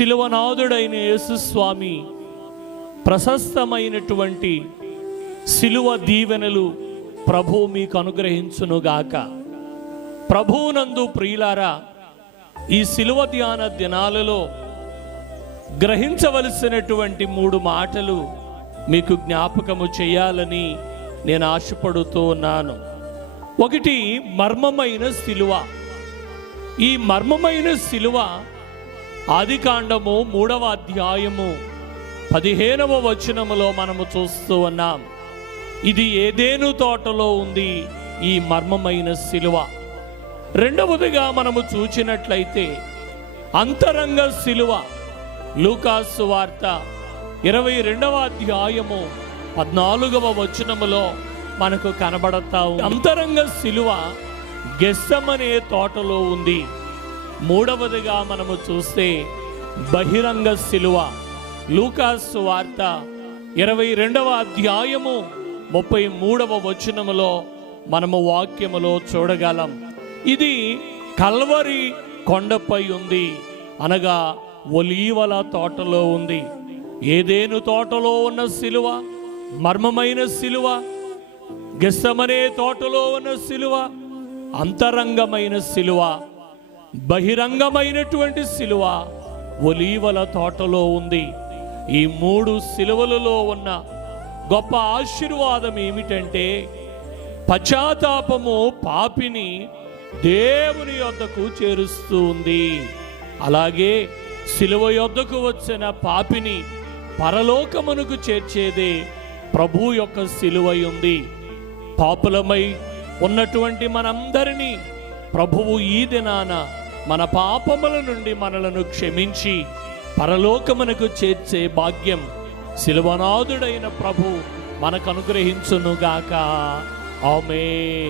శిలువనాథుడైన యేసుస్వామి ప్రశస్తమైనటువంటి శిలువ దీవెనలు ప్రభు మీకు అనుగ్రహించునుగాక. ప్రభువునందు ప్రియులారా, ఈ శిలువ ధ్యాన దినాలలో గ్రహించవలసినటువంటి 3 మాటలు మీకు జ్ఞాపకము చేయాలని నేను ఆశపడుతూ ఉన్నాను. ఒకటి, మర్మమైన శిలువ. ఈ మర్మమైన శిలువ ఆదికాండము 3వ అధ్యాయము 15వ వచనములో మనము చూస్తూ ఉన్నాం. ఇది ఏదేను తోటలో ఉంది ఈ మర్మమైన శిలువ. రెండవదిగా మనము చూచినట్లయితే అంతరంగ శిలువ. లూకాసు వార్త 22వ అధ్యాయము 14వ వచనములో మనకు కనబడతా ఉంది. అంతరంగ శిలువ గెత్సెమనే తోటలో ఉంది. మూడవదిగా మనము చూస్తే బహిరంగ శిలువ. లూకాసు వార్త 22వ అధ్యాయము 33వ వచనములో మనము వాక్యములో చూడగలం. ఇది కల్వరి కొండపై ఉంది, అనగా ఒలీవల తోటలో ఉంది. ఏదేను తోటలో ఉన్న శిలువ మర్మమైన శిలువ, గెత్సెమనే తోటలో ఉన్న శిలువ అంతరంగమైన శిలువ, బహిరంగమైనటువంటి శిలువ ఒలీవల తోటలో ఉంది. ఈ 3 శిలువలలో ఉన్న గొప్ప ఆశీర్వాదం ఏమిటంటే, పశ్చాత్తాపము పాపిని దేవుని యొద్దకు చేరుస్తూ ఉంది. అలాగే శిలువ యొద్దకు వచ్చిన పాపిని పరలోకమునకు చేర్చేదే ప్రభు యొక్క శిలువై ఉంది. పాపులమై ఉన్నటువంటి మనందరినీ ప్రభువు ఈ దినాన మన పాపముల నుండి మనలను క్షమించి పరలోకమునకు చేర్చే భాగ్యం శిలువనాథుడైన ప్రభు మనకు అనుగ్రహించునుగాక. ఆమేన్.